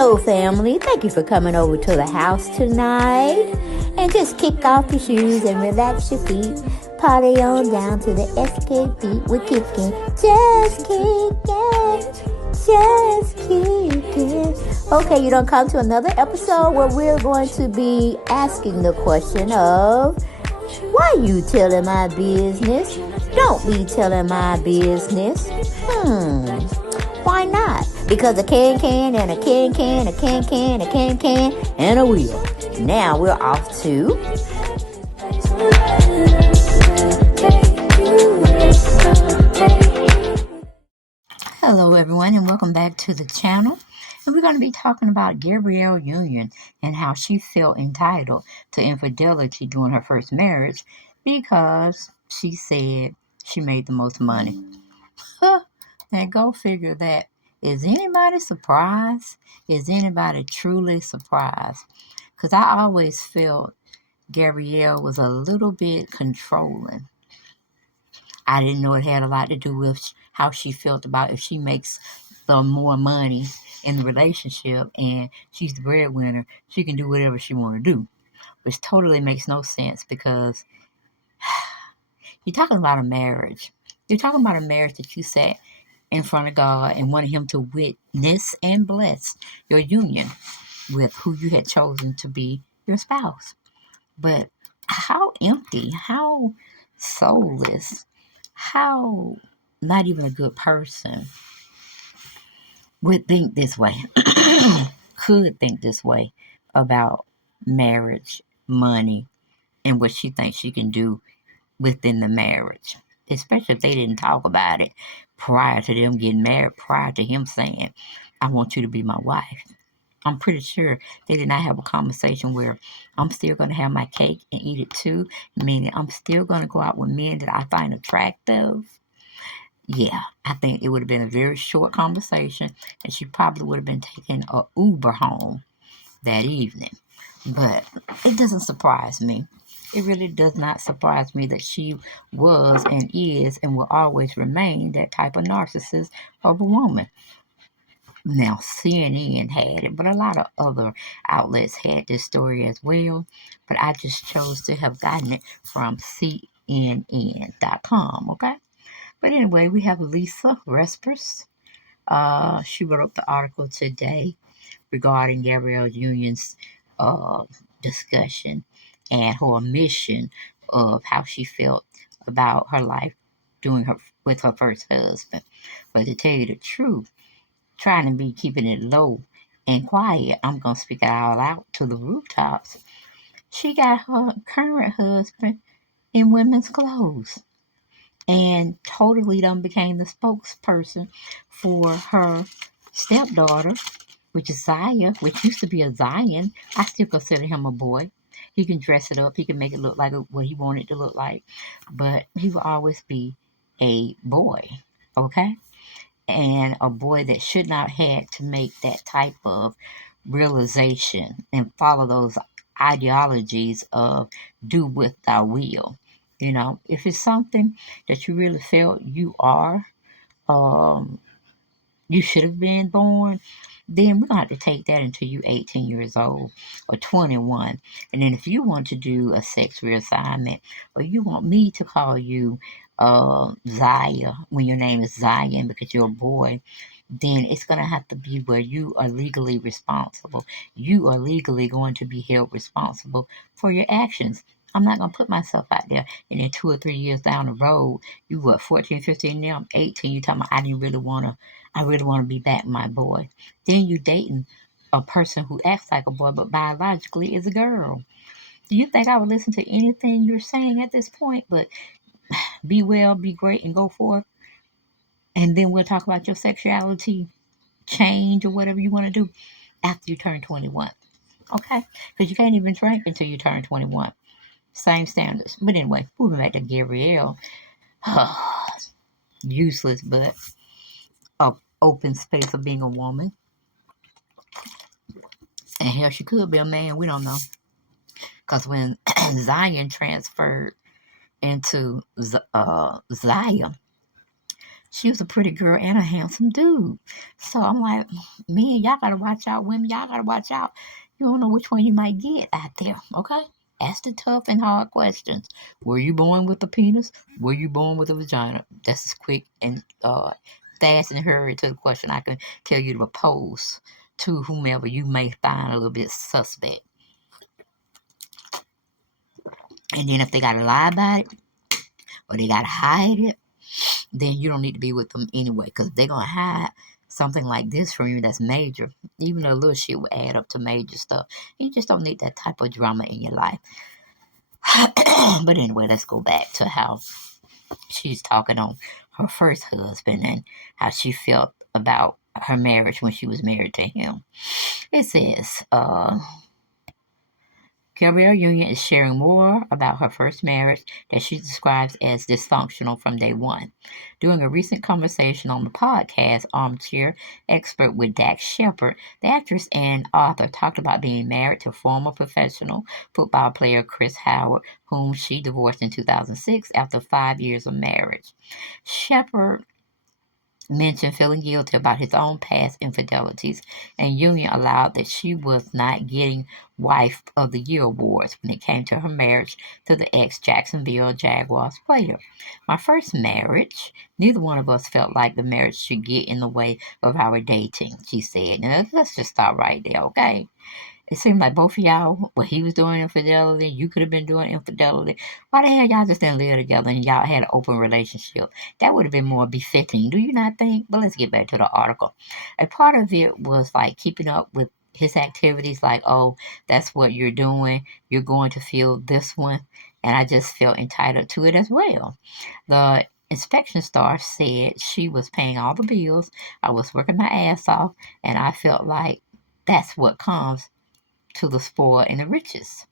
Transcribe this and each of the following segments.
Hello, family. Thank you for coming over to the house tonight. And just kick off your shoes and relax your feet. Party on down to the SK beat. We're kicking. Just kicking. Just kicking. Okay, you don't come to another episode where we're going to be asking the question of, why you telling my business? Don't be telling my business. Why not? Because a can and a can, a can, and a wheel. Now we're off to... Hello everyone, and welcome back to the channel. And we're going to be talking about Gabrielle Union and how she felt entitled to infidelity during her first marriage because she said she made the most money. Now go figure that. Is anybody surprised? Is anybody truly surprised? Because I always felt Gabrielle was a little bit controlling. I didn't know it had a lot to do with how she felt about if she makes the more money in the relationship and she's the breadwinner, she can do whatever she want to do. Which totally makes no sense because you're talking about a marriage. You're talking about a marriage that you sat in front of God and wanted Him to witness and bless your union with who you had chosen to be your spouse. But how empty, how soulless, how not even a good person would think this way, could think this way about marriage, money, and what she thinks she can do within the marriage, especially if they didn't talk about it prior to them getting married, prior to him saying, I want you to be my wife. I'm pretty sure they did not have a conversation where I'm still going to have my cake and eat it too, meaning I'm still going to go out with men that I find attractive. Yeah, I think it would have been a very short conversation, and she probably would have been taking an Uber home that evening. But it doesn't surprise me. It really does not surprise me that she was and is and will always remain that type of narcissist of a woman. Now, CNN had it, but a lot of other outlets had this story as well. But I just chose to have gotten it from CNN.com, okay? But anyway, we have Lisa Respers. She wrote the article today regarding Gabrielle Union's discussion and her omission of how she felt about her life with her first husband. But to tell you the truth, trying to be keeping it low and quiet, I'm gonna speak it all out to the rooftops. She got her current husband in women's clothes and totally done became the spokesperson for her stepdaughter, which is Zaya, which used to be a Zion. I still consider him a boy. He can dress it up. He can make it look like what he wanted it to look like. But he will always be a boy, okay? And a boy that should not have to make that type of realization and follow those ideologies of do with thy will. You know, if it's something that you really felt you should have been born, then we're going to have to take that until you're 18 years old or 21. And then if you want to do a sex reassignment or you want me to call you Zaya when your name is Zion because you're a boy, then it's going to have to be where you are legally responsible. You are legally going to be held responsible for your actions. I'm not going to put myself out there and then 2 or 3 years down the road, you what, 14, 15, now I'm 18, you talking about I really want to be back my boy. Then you dating a person who acts like a boy but biologically is a girl. Do you think I would listen to anything you're saying at this point? But be well, be great, and go forth. And then we'll talk about your sexuality change or whatever you want to do after you turn 21. Okay? Because you can't even drink until you turn 21. Same standards. But anyway, moving back to Gabrielle. Useless, but a open space of being a woman. And hell, she could be a man. We don't know. Because when Zion transferred into Zaya, She was a pretty girl and a handsome dude. So I'm like, man, y'all gotta watch out, women. Y'all gotta watch out. You don't know which one you might get out there, okay? Ask the tough and hard questions. Were you born with a penis? Were you born with a vagina? That's as quick and fast and hurry to the question I can tell you to propose to whomever you may find a little bit suspect. And then if they gotta lie about it or they gotta hide it, then you don't need to be with them anyway. Because if they're gonna hide something like this from you that's major, even a little shit will add up to major stuff. You just don't need that type of drama in your life. But anyway, let's go back to how she's talking on her first husband and how she felt about her marriage when she was married to him. It says, Gabrielle Union is sharing more about her first marriage that she describes as dysfunctional from day one. During a recent conversation on the podcast Armchair Expert with Dax Shepard, the actress and author talked about being married to former professional football player Chris Howard, whom she divorced in 2006 after 5 years of marriage. Shepard mentioned feeling guilty about his own past infidelities, and Union allowed that she was not getting Wife of the Year awards when it came to her marriage to the ex-Jacksonville Jaguars player. My first marriage, neither one of us felt like the marriage should get in the way of our dating, she said. Now, let's just stop right there, okay? It seemed like both of y'all, what he was doing infidelity, you could have been doing infidelity. Why the hell y'all just didn't live together and y'all had an open relationship? That would have been more befitting, do you not think? But let's get back to the article. A part of it was like keeping up with his activities, like, oh, that's what you're doing. You're going to feel this one. And I just felt entitled to it as well. The inspection star said she was paying all the bills. I was working my ass off, and I felt like that's what comes to the spoil and the riches.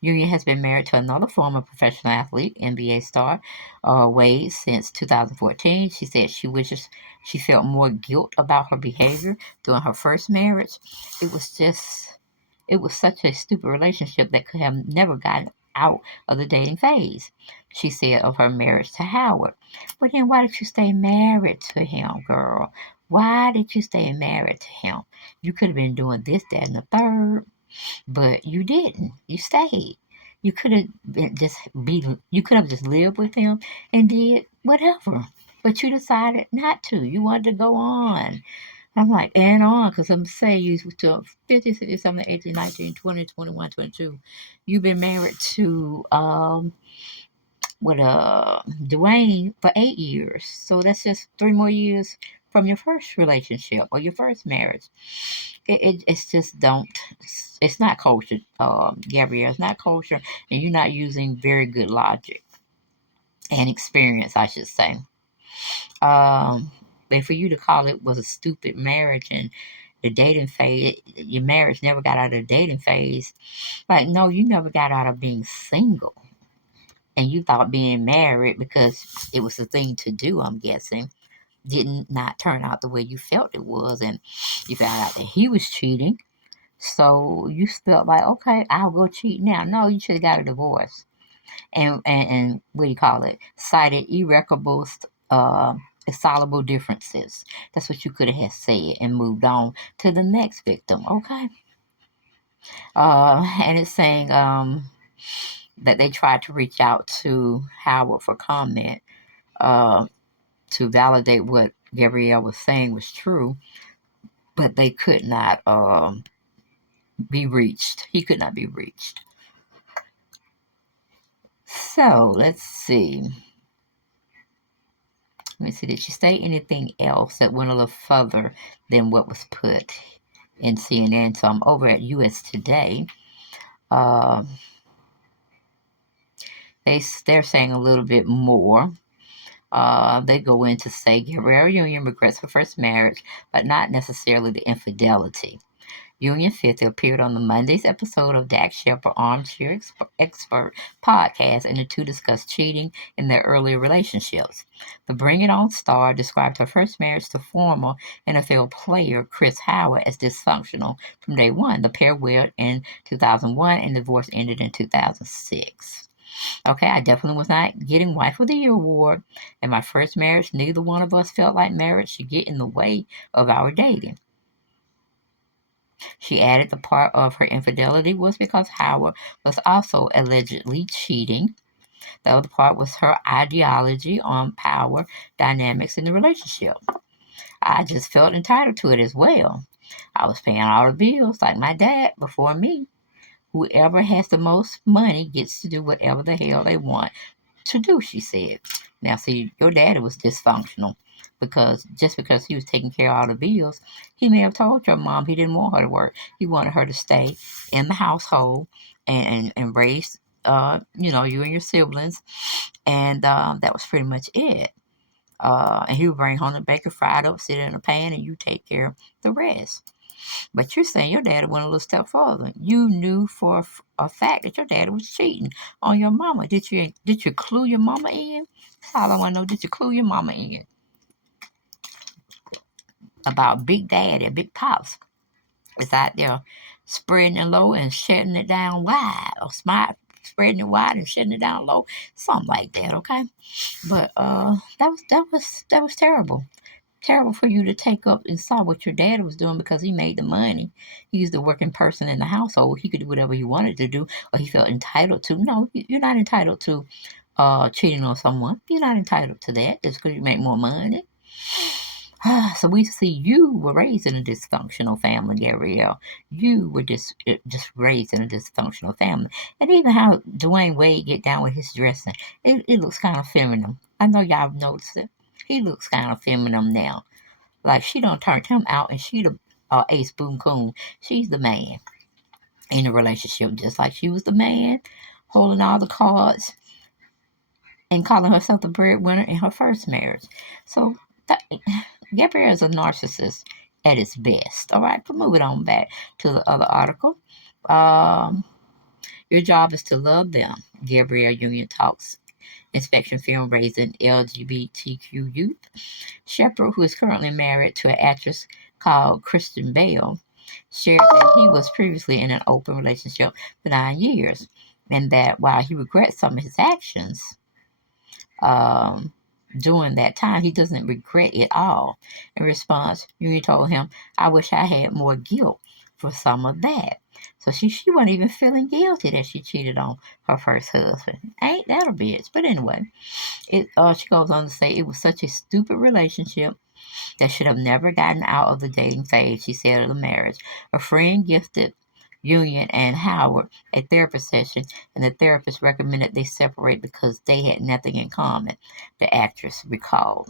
Union has been married to another former professional athlete, NBA star Wade, since 2014. She said she wishes she felt more guilt about her behavior during her first marriage. It was just, it was such a stupid relationship that could have never gotten out of the dating phase, she said of her marriage to Howard. But then why did you stay married to him, girl? Why did you stay married to him? You could have been doing this, that, and the third. But you didn't. You stayed. You could have been just be. You could have just lived with him and did whatever. But you decided not to. You wanted to go on. I'm like, and on, because I'm saying you to 50, 60, 70, 18, 19, 20, 21, 22. You've been married to Dwayne for 8 years. So that's just 3 more years from your first relationship or your first marriage. It's just don't. It's not kosher, Gabrielle. It's not kosher, and you're not using very good logic and experience, I should say. And for you to call it was a stupid marriage and the dating phase, your marriage never got out of the dating phase. Like, no, you never got out of being single. And you thought being married because it was the thing to do, I'm guessing, didn't not turn out the way you felt it was. And you found out that he was cheating. So you felt like, okay, I'll go cheat now. No, you should have got a divorce. And what do you call it? Cited irreparable, insoluble differences. That's what you could have said and moved on to the next victim. Okay. And it's saying that they tried to reach out to Howard for comment to validate what Gabrielle was saying was true, but they could not be reached. He could not be reached. So let's see. Let me see. Did she say anything else that went a little further than what was put in CNN? So I'm over at US Today. Uh, they're saying a little bit more. They go in to say Gabrielle Union regrets her first marriage, but not necessarily the infidelity. Union Fifth appeared on the Monday's episode of Dax Shepard Armchair Expert podcast, and the two discussed cheating in their earlier relationships. The Bring It On star described her first marriage to former NFL player Chris Howard as dysfunctional from day one. The pair wed in 2001 and divorce ended in 2006. Okay, I definitely was not getting Wife of the Year award. In my first marriage, neither one of us felt like marriage should get in the way of our dating. She added the part of her infidelity was because Howard was also allegedly cheating. The other part was her ideology on power dynamics in the relationship. I just felt entitled to it as well. I was paying all the bills like my dad before me. Whoever has the most money gets to do whatever the hell they want to do, she said. Now, see, your daddy was dysfunctional because just because he was taking care of all the bills, he may have told your mom he didn't want her to work. He wanted her to stay in the household and raise, you and your siblings. And that was pretty much it. And he would bring home the bacon fried up, sit in a pan, and you take care of the rest. But you're saying your daddy went a little step further. You knew for a fact that your daddy was cheating on your mama. Did you clue your mama in? That's all I want to know. Did you clue your mama in about Big Daddy, Big Pops is out there spreading it low and shutting it down wide, or smart spreading it wide and shutting it down low, something like that. Okay, but that was terrible. Terrible for you to take up and saw what your dad was doing because he made the money. He's the working person in the household. He could do whatever he wanted to do or he felt entitled to. No, you're not entitled to cheating on someone. You're not entitled to that just because you make more money. So we see you were raised in a dysfunctional family, Gabrielle. You were just raised in a dysfunctional family. And even how Dwayne Wade get down with his dressing, it looks kind of feminine. I know y'all have noticed it. He looks kind of feminine now. Like she don't turn him out, and she the ace boom coon. She's the man in the relationship, just like she was the man, holding all the cards and calling herself the breadwinner in her first marriage. So that, Gabrielle is a narcissist at its best. All right, but moving on back to the other article. Um, your job is to love them. Gabrielle Union talks inspection film raising LGBTQ youth. Shepard, who is currently married to an actress called Kristen Bell, shared that he was previously in an open relationship for 9 years, and that while he regrets some of his actions um, during that time, he doesn't regret it all. In response, Union told him, "I wish I had more guilt for some of that." So she wasn't even feeling guilty that she cheated on her first husband. Ain't that a bitch? But anyway, she goes on to say it was such a stupid relationship that should have never gotten out of the dating phase, she said of the marriage. A friend gifted Union and Howard a therapy session, and the therapist recommended they separate because they had nothing in common, the actress recalled.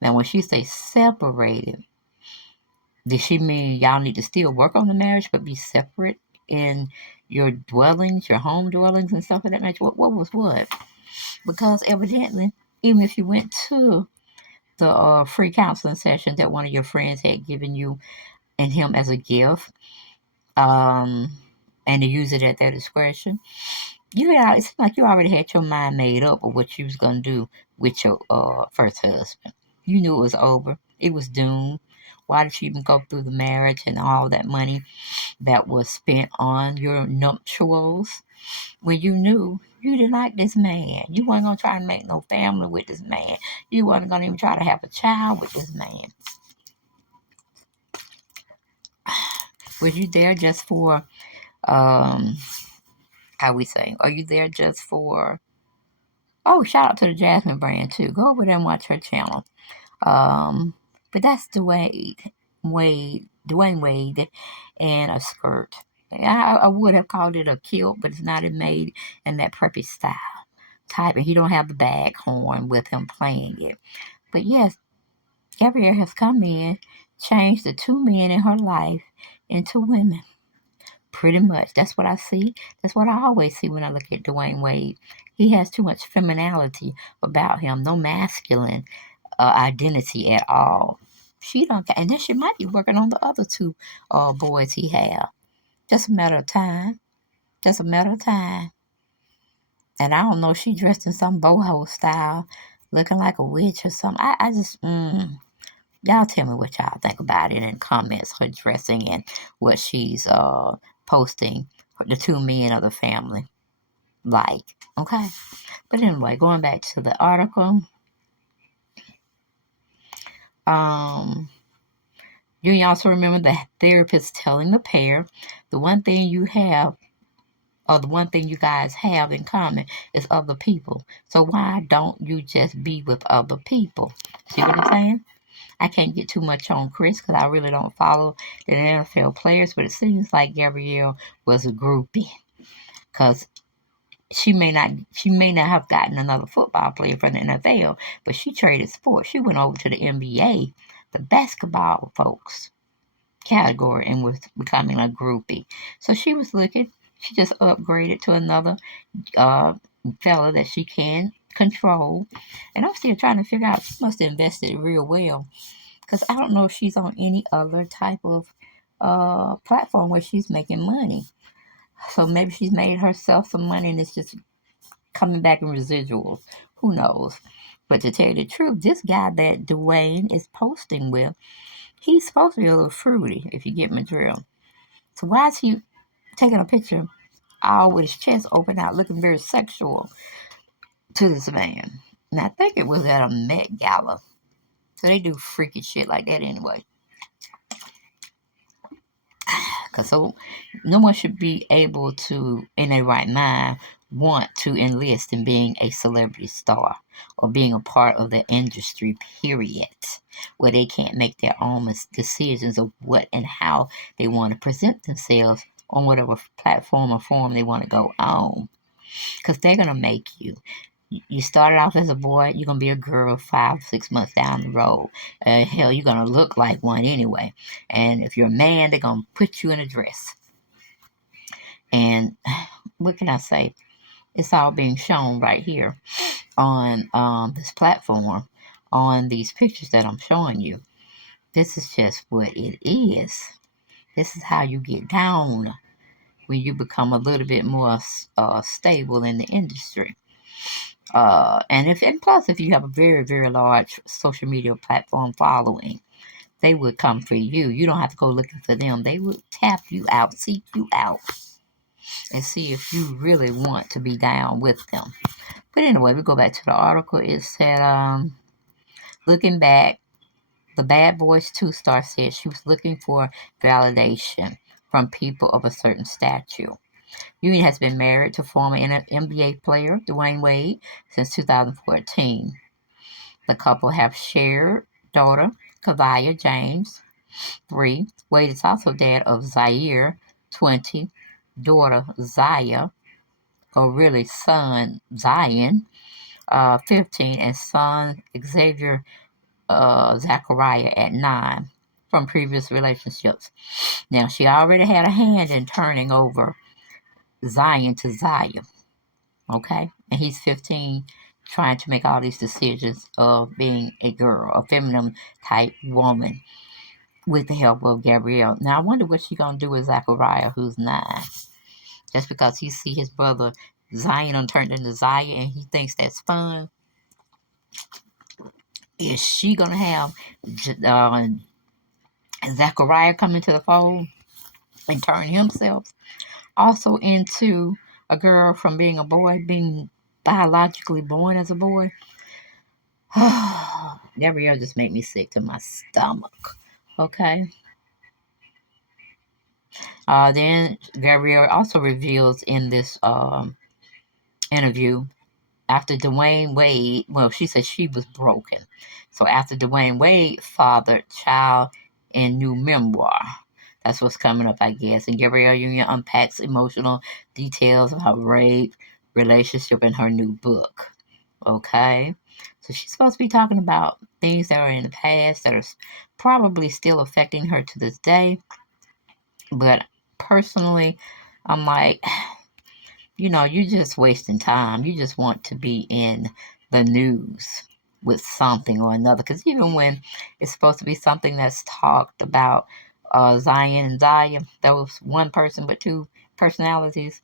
Now, when she say separated, does she mean y'all need to still work on the marriage but be separate in your dwellings, your home dwellings, and stuff of that nature? What was what? Because evidently, even if you went to the free counseling session that one of your friends had given you and him as a gift, um, and to use it at their discretion, it seemed like you already had your mind made up of what you was gonna do with your first husband. You knew it was over. It was doomed. Why did you even go through the marriage and all that money that was spent on your nuptials when you knew you didn't like this man? You weren't gonna try and make no family with this man. You wasn't gonna even try to have a child with this man. Was you there just for um how we say? Are you there just for oh, shout out to the Jasmine brand too. Go over there and watch her channel. Um but that's Dwayne Wade and a skirt. I would have called it a kilt, but it's not made in that preppy style type, and he don't have the bag horn with him playing it. But yes, Gabrielle has come in, changed the two men in her life into women. Pretty much. That's what I see. That's what I always see when I look at Dwayne Wade. He has too much femininity about him, no masculine identity at all. She don't, and then she might be working on the other two boys he have. Just a matter of time. Just a matter of time. And I don't know, she dressed in some boho style, looking like a witch or something. I just, y'all tell me what y'all think about it in comments, her dressing and what she's posting, the two men of the family. like. Okay? But anyway, going back to the article, you can also remember the therapist telling the pair the one thing you have, or the one thing you guys have in common, is other people. So why don't you just be with other people? See what I'm saying? I can't get too much on Chris because I really don't follow the NFL players, but it seems like Gabrielle was a groupie because she may not have gotten another football player from the NFL, but she traded sports. She went over to the NBA, the basketball folks category, and was becoming a groupie. So she was looking. She just upgraded to another uh, fella that she can control. And I'm still trying to figure out. She must have invested real well because I don't know if she's on any other type of platform where she's making money. So maybe she's made herself some money and it's just coming back in residuals. Who knows? But to tell you the truth, this guy that Dwayne is posting with, he's supposed to be a little fruity, if you get my drill. So why is he taking a picture all with his chest open out, looking very sexual to this man? And I think it was at a Met Gala. So they do freaky shit like that anyway. Because so no one should be able to, in their right mind, want to enlist in being a celebrity star or being a part of the industry, period, where they can't make their own decisions of what and how they want to present themselves on whatever platform or form they want to go on. Because they're going to make you. You started off as a boy, you're going to be a girl 5, 6 months down the road. Hell, you're going to look like one anyway. And if you're a man, they're going to put you in a dress. And what can I say? It's all being shown right here on this platform, on these pictures that I'm showing you. This is just what it is. This is how you get down when you become a little bit more stable in the industry. And plus, if you have a very, very large social media platform following, they would come for you. You don't have to go looking for them. They would tap you out, seek you out, and see if you really want to be down with them. But anyway, we go back to the article. It said, looking back, the Bad Boys 2 star said she was looking for validation from people of a certain stature. Union has been married to former NBA player Dwayne Wade since 2014. The couple have shared daughter Kavaya James, 3. Wade is also dad of Zaire, 20, daughter Zaya, or really son Zion, 15, and son Xavier Zachariah at 9 from previous relationships. Now, she already had a hand in turning over Zion to Zaya, okay? And he's 15, trying to make all these decisions of being a girl, a feminine type woman, with the help of Gabrielle. Now, I wonder what she's going to do with Zachariah, who's 9. Just because he see his brother Zion turned into Zaya and he thinks that's fun. Is she going to have Zachariah come into the fold and turn himself also into a girl from being a boy, being biologically born as a boy? Gabrielle just made me sick to my stomach. Okay. Then Gabrielle also reveals in this interview, after Dwayne Wade, well, she said she was broken. So after Dwayne Wade fathered child in new memoir. That's what's coming up, I guess. And Gabrielle Union unpacks emotional details of her rape relationship in her new book. Okay? So she's supposed to be talking about things that are in the past that are probably still affecting her to this day. But personally, I'm like, you're just wasting time. You just want to be in the news with something or another. Because even when it's supposed to be something that's talked about, Zion and Zaya, that was one person but two personalities,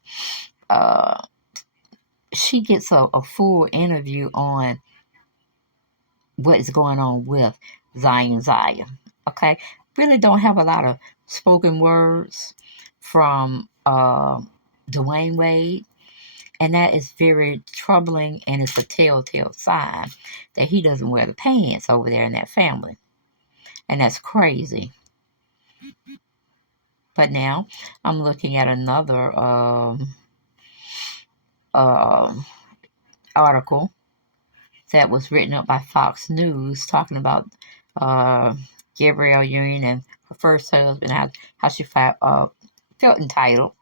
she gets a full interview on what is going on with Zion Zaya. Okay? Really don't have a lot of spoken words from Dwayne Wade. And that is very troubling, and it's a telltale sign that he doesn't wear the pants over there in that family. And that's crazy. But now I'm looking at another article that was written up by Fox News talking about Gabrielle Union and her first husband, how she felt entitled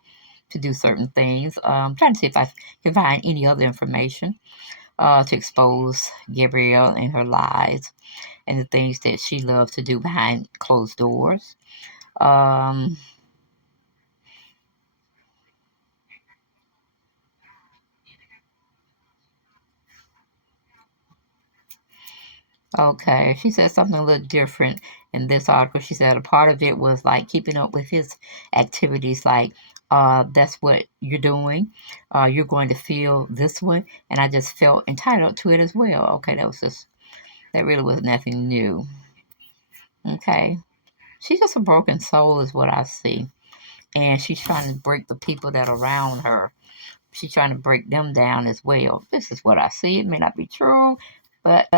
to do certain things. Trying to see if I can find any other information to expose Gabrielle and her lies and the things that she loved to do behind closed doors. Okay, she said something a little different in this article. She said a part of it was like keeping up with his activities, like that's what you're doing. You're going to feel this way, and I just felt entitled to it as well. Okay, that really was nothing new. Okay, she's just a broken soul, is what I see, and she's trying to break the people that are around her. She's trying to break them down as well. This is what I see. It may not be true, but